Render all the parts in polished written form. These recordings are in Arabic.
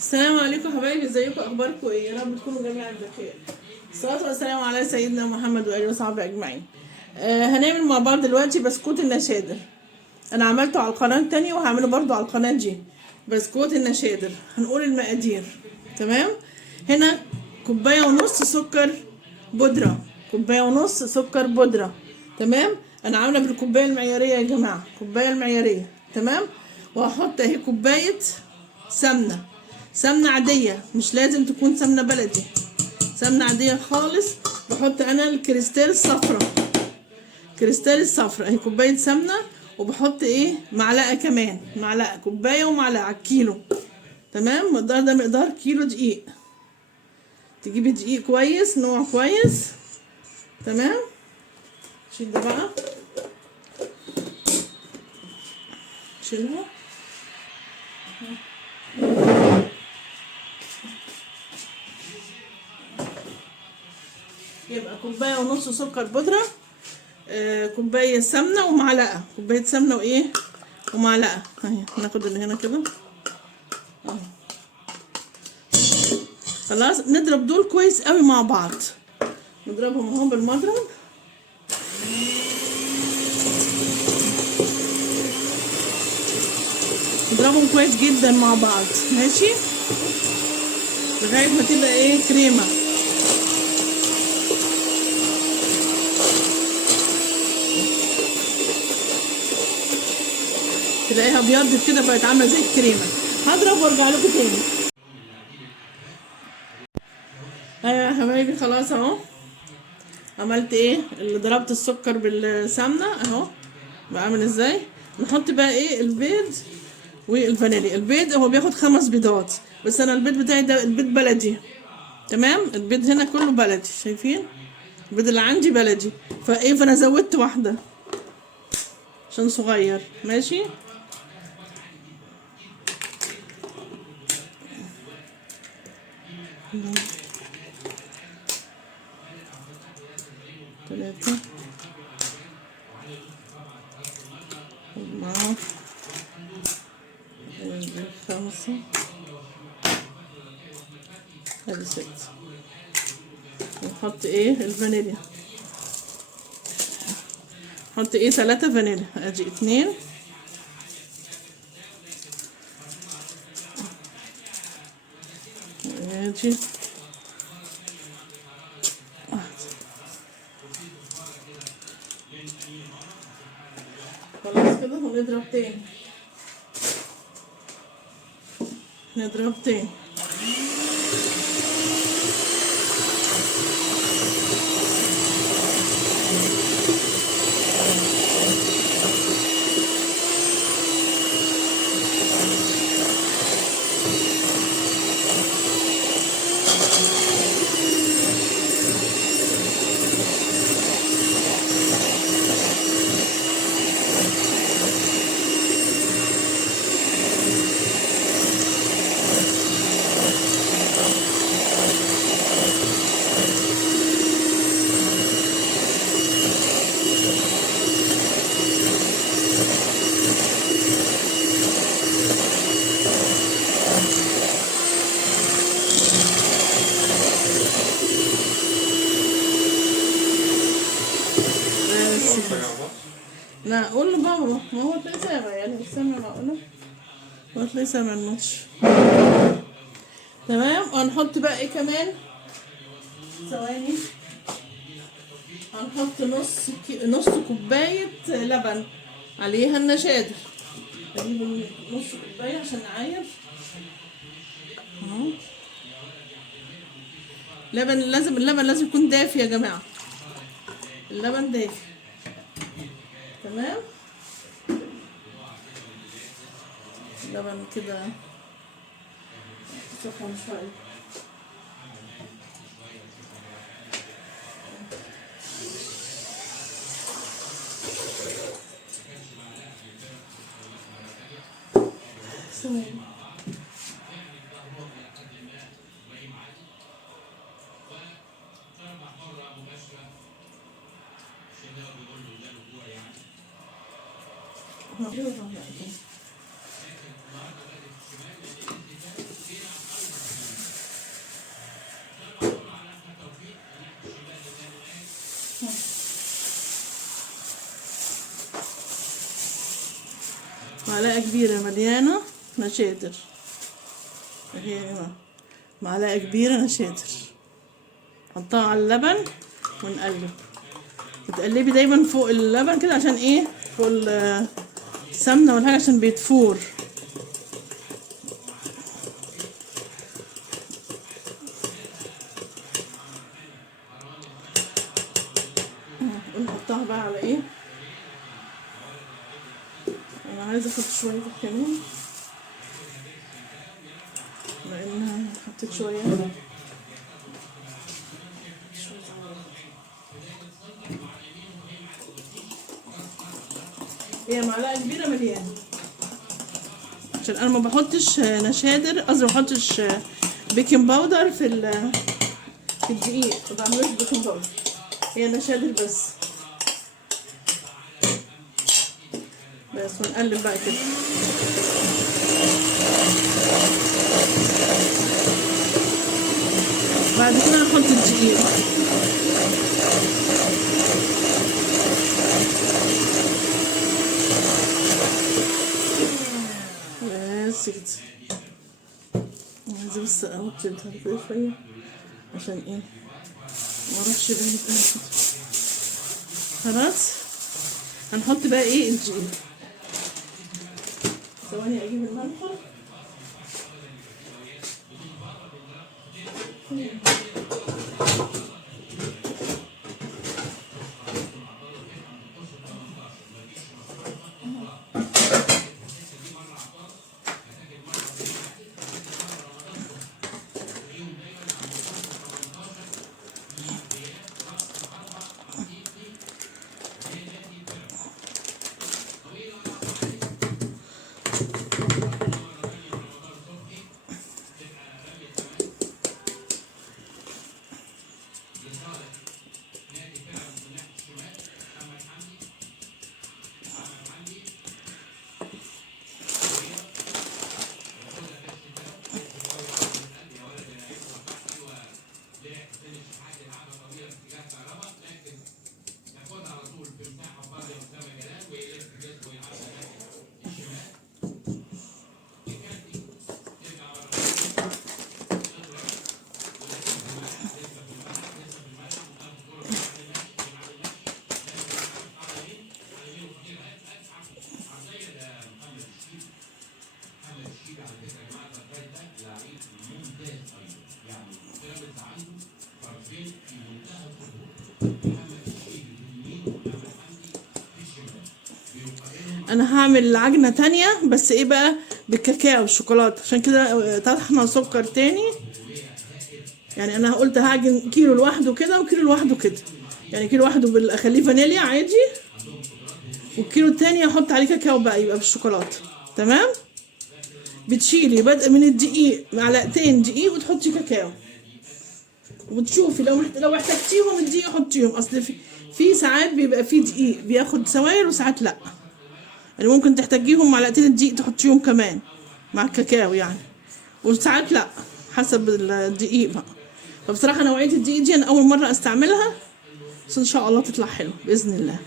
السلام عليكم حبايبي، ازيكم؟ اخباركم ايه؟ يا رب تكونوا جميعا بخير. الصلاه والسلام على سيدنا محمد واله وصحبه اجمعين. هنعمل مع بعض دلوقتي بسكوت النشادر. انا عملته على القناه التانية وهعمله برضو على القناه دي. بسكوت النشادر. هنقول المقادير. تمام. هنا كوبايه ونص سكر بودره، كوبايه ونص سكر بودره. تمام. انا عامله بالكوبايه المعياريه يا جماعه، الكوبايه المعياريه. تمام. وهحط اهي كوبايه سمنه، سمنه عاديه، مش لازم تكون سمنه بلدي، سمنه عاديه خالص. بحط انا الكريستال الصفراء، كريستال الصفراء اهي كوبايه سمنه. وبحط ايه؟ معلقه كمان، معلقه، كوبايه ومعلقه على الكيلو. تمام. مقدار ده مقدار كيلو دقيق. تجيبي دقيق كويس، نوع كويس. تمام. شيل ده بقى، شيلها. يبقى كوبايه ونص سكر بودره، كوبايه سمنه ومعلقه، كوبايه سمنه وايه ومعلقه اهي. ناخد اللي هنا كده اهو. خلاص، نضرب دول كويس قوي مع بعض، نضربهم اهو بالمضرب. نضربهم كويس جدا مع بعض، ماشي، لغايه ما تبقى ايه؟ كريمه. تلاقيها ابيضت كده، بقت عامله زي الكريمه. هضرب وارجع لكم تاني. ايوه يا حبايبي، خلاص اهو. عملت ايه؟ اللي ضربت السكر بالسمنه اهو، بقى عامل ازاي. نحط بقى ايه؟ البيض والفانيليا. البيض هو بياخد 5 بيضات، بس انا البيض بتاعي ده البيض بلدي. تمام. البيض هنا كله بلدي، شايفين؟ البيض اللي عندي بلدي. فانا زودت واحده عشان صغير، ماشي. ثلاثة، 4، 5، ادي 6. ونحط ايه؟ الفانيليا. نحط ايه؟ 3 فانيليا، ادي 2، ادي 1. خلاص كده. ونضرب تاني، نضرب تاني. بس كده. لا، قول له بابا، ما هو تلاقيه سامع، يعني مش سامع معقولة؟ هو تلاقيه سامع الماتش. تمام. وهنحط بقى ايه كمان؟ ثواني. هنحط نص كوباية لبن عليها النشادر. اجيب نص كوباية عشان نعاير اهو. اللبن لازم يكون دافي يا جماعة، اللبن دافي. تمام. اللبن كده سخن شوية. ثواني. معلقة كبيرة مليانة نشادر اهي يا جماعة، معلقة كبيرة نشادر نحطها على اللبن ونقلب. وتقلبي دايما فوق اللبن كده عشان ايه، فوق السمنة والحاجة عشان بيتفور. ونحطها بقى على ايه، انا عايزة احط شوية كمان لان حطيت شوية. هي معلقة كبيرة مليانة عشان انا ما بحطش نشادر، قصدي ما بحطش بيكنج باودر في الدقيق، ما بعملوش بيكنج باودر، هي نشادر بس. ونقلب بقى كده. بعد كده نحط الدقيق بس كده. عايزة بس اوطي كده شوية عشان ايه ما اروحش بعيد كده. خلاص هنحط بقى ايه الدقيق. ثواني اجيب المنخل. انا هعمل عجنة تانية بس ايه بقى بالكاكاو والشوكولاتة، عشان كده طحنة سكر تاني. يعني انا قلت هعجن كيلو لوحده كده وكيلو لوحده كده، يعني كيلو لوحده اخليه فانيليا عادي، والكيلو التاني احط عليه كاكاو بقى يبقى بالشوكولاتة. تمام. بتشيلي بدء من الدقيق معلقتين دقيق وتحطي كاكاو، وتشوفي لو احتجتيهم الدقيق حطيهم. اصل في ساعات بيبقى في دقيق بياخد سوائل وساعات لا، يعني ممكن تحتاجيهم معلقتين الدقيق تحطيهم كمان مع الكاكاو يعني، وساعات لا حسب الدقيق بقى. فبصراحه نوعيه الدقيق دي انا اول مره استعملها، بس ان شاء الله تطلع حلو باذن الله.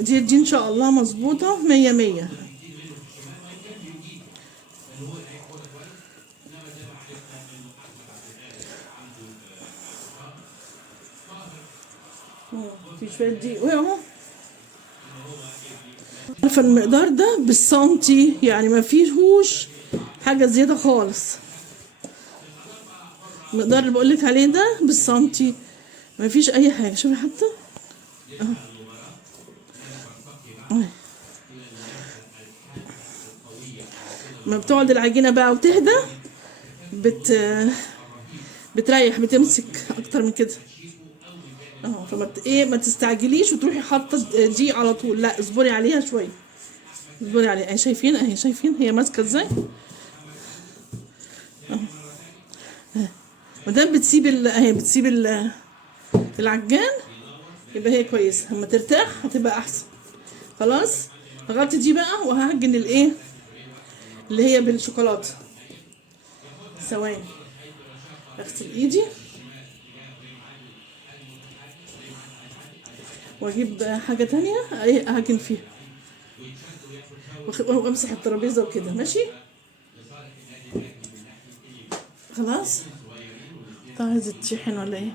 دي ان شاء الله مظبوطه 100. في شويه دقيق اهو. عارفه المقدار ده بالسنتي، يعني ما فيهوش حاجه زياده خالص. المقدار اللي بقولك عليه ده بالسنتي، ما فيش اي حاجه. شوفي حتى ما بتقعد العجينه بقى وتهدى بتريح، بتمسك اكتر من كده. فما ما تستعجليش وتروحي حاطه دي على طول، لا اصبري عليها شويه اصبري عليه اهي، شايفين اهي، شايفين هي ماسكه ازاي اهو. مادام بتسيب اهي بتسيب العجان، يبقى هي كويسه. لما ترتاح هتبقى احسن. خلاص غطي دي بقى، وهعجن الايه اللي هي بالشوكولاته. ثواني اغسل ايدي واجيب حاجه تانية اعجن فيها، وامسح الترابيزه وكده. ماشي خلاص. عايزه تشحن ولا ايه؟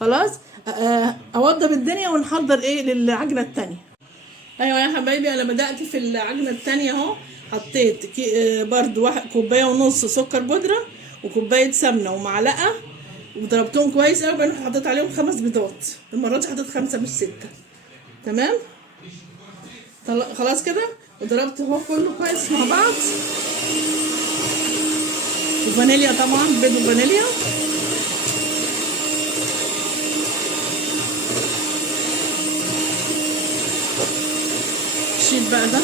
خلاص. اوضب الدنيا ونحضر ايه للعجنه التانية. ايوه يا حبايبي، انا بدات في العجنه التانية اهو. حطيت برضو 1.5 كوبايه سكر بودره، وكوبايه سمنه، ومعلقه، وضربتهم كويس قوي. بعدين حطيت عليهم 5 بيضات. المره دي حطيت 5 مش 6. تمام. خلاص كده. وضربت هو كله كويس مع بعض. وفانيليا طبعا، بيض وفانيليا. شيل بقى ده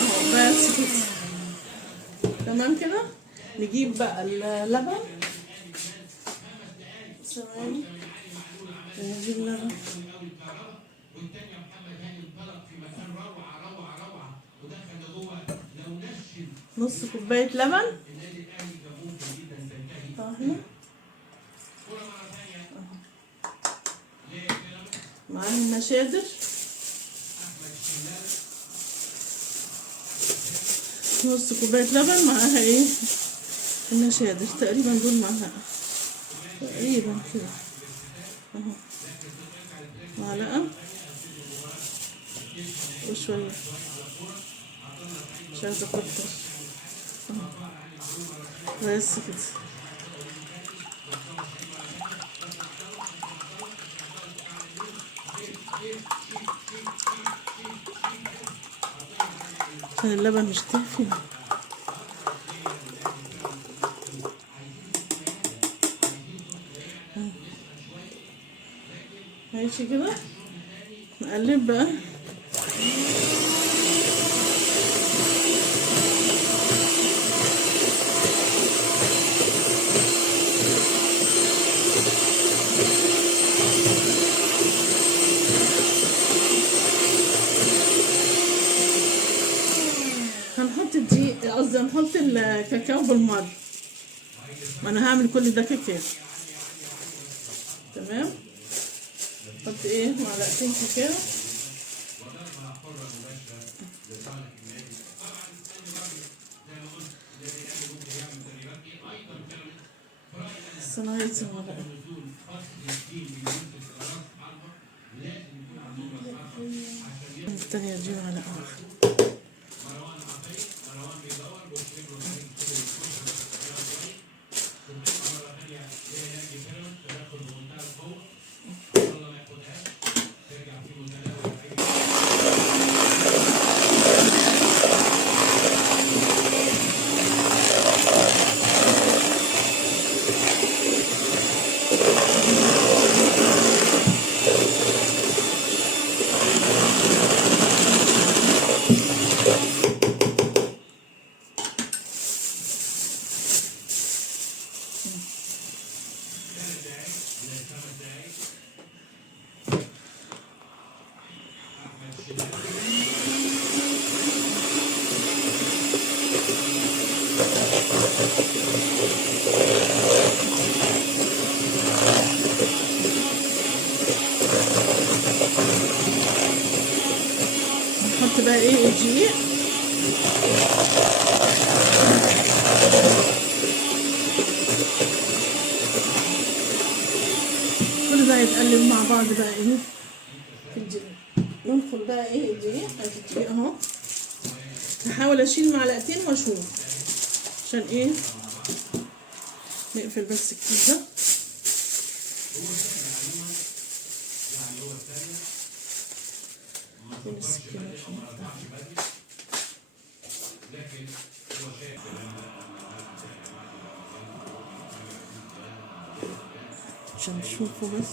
اهو، بس كده. تمام كده. نجيب بقى اللبن. ثواني نجيب لبن. نص كوباية لبن طحنة مع المشادر. نص كوباية لبن معاها ايه المشادر تقريبا، دول معاها تقريبا كده اهو. معلقة وشوية، مش عايزة اكتر بس كده. عشان اللبن مش كافي. ماشي كده. نقلب بقى. هنحط الدقيق، قصدي هنحط الكاكاو بالمرة، ما انا هعمل كل ده كاكاو. تمام. نحط ايه معلقتين كاكاو. صناعية المعلقة. الثانية دي معلقة. نحط بقى ايه الدقيق. كل ده يتقلب مع بعض بقى ايه في الدقيق. ندخل بقى ايه الدقيق. هات الدقيق اهو. هحاول اشيل معلقتين واشوف عشان ايه. نقفل بس الكيس ده. فين السكينة عشان نفتح. عشان تشوفوا بس.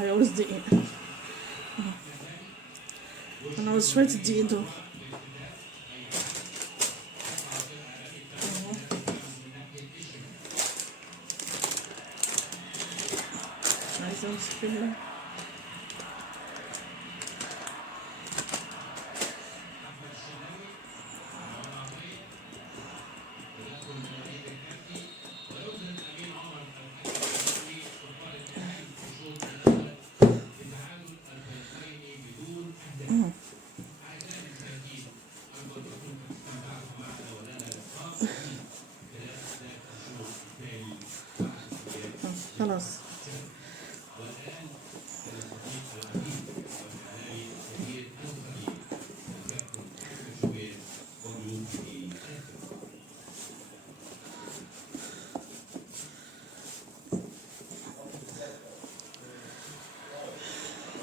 هيعوز دقيق. انا عاوز شويه الدقيق دول. مش عايزه امسك فيها. خلاص.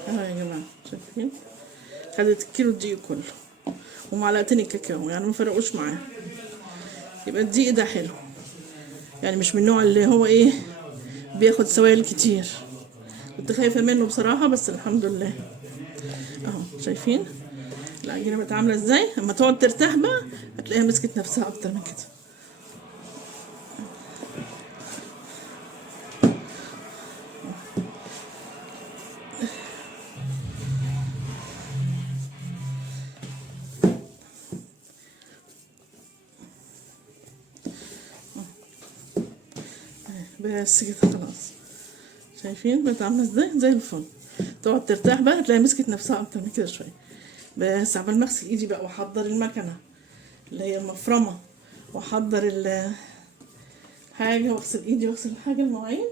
يا جماعه شايفين خدت الكيلو الدقيق كله ومعلقتين الكاكاو، يعني ما فرقوش معاه. يبقى الدقيق ده حلو، يعني مش من النوع اللي هو ايه بياخد سوائل كتير. كنت خايفه منه بصراحه، بس الحمد لله. اهو شايفين العجينه بقت عامله ازاي. اما تقعد ترتاح بقى هتلاقيها مسكت نفسها اكتر من كده. بس كده خلاص. شايفين بقت عامله ازاي زي الفل. تقعد ترتاح بقى هتلاقي مسكت نفسها اكتر من كده شويه. بس عبال ما اغسل ايدي بقى واحضر المكنه اللي هي المفرمه، واحضر الحاجه واغسل ايدي واغسل الحاجه المواعين،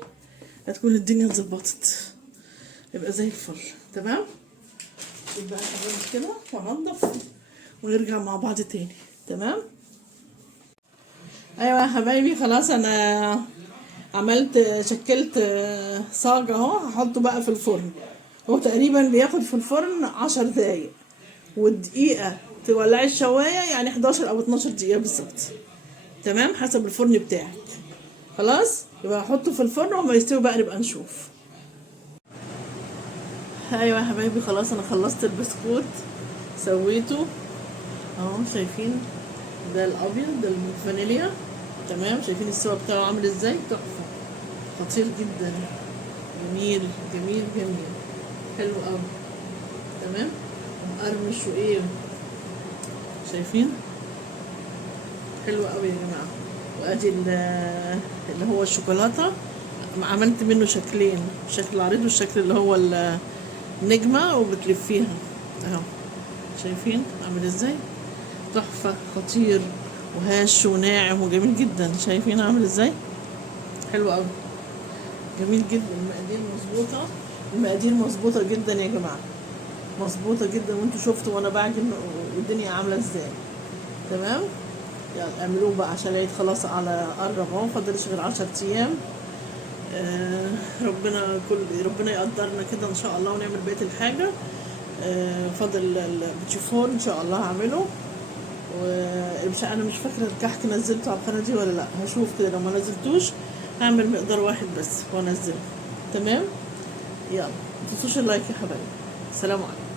هتكون الدنيا اتظبطت، يبقى زي الفل. تمام. يبقى انا كده وانضف ونرجع مع بعض تاني. تمام. ايوه يا حبايبي خلاص انا شكلت صاج اهو. هحطه بقى في الفرن. هو تقريبا بياخد في الفرن 10 دقايق، والدقيقة تولعي الشواية يعني 11 او 12 دقيقة بالظبط. تمام، حسب الفرن بتاعك. خلاص يبقى هحطه في الفرن وما يستوي بقى نبقى نشوف. ايوه يا حبايبي خلاص انا خلصت البسكوت سويته اهو. شايفين ده الابيض ده الفانيليا. تمام. شايفين السوا بتاعه عامل ازاي؟ تحفه، خطير جدا، جميل جميل جميل، حلو قوي. تمام. ومقرمش وايه، شايفين حلو قوي يا جماعه. وادي اللي هو الشوكولاته عملت منه شكلين، الشكل العريض والشكل اللي هو النجمه، وبتلفيها اهو. شايفين عامل ازاي؟ تحفه، خطير وهش وناعم وجميل جدا. شايفين عامل ازاي؟ حلو قوي، جميل جدا. المقادير مظبوطه، المقادير مظبوطه جدا يا جماعه، مظبوطه جدا. وانتوا شفتوا وانا بعجن والدنيا عامله ازاي. تمام. يلا اعملوه بقى عشان العيد خلاص على قرب اهو، مفضلش غير 10 ايام. ربنا يقدرنا كده ان شاء الله ونعمل بقيه الحاجه. فاضل البيتيفور ان شاء الله هعمله. ومش انا مش فاكره الكحك نزلته على القناه دي ولا لا، هشوف كده. لو ما نزلتوش هعمل مقدار واحد بس وانزله. تمام. يلا متنسوش اللايك يا حبايبي. سلام عليكم.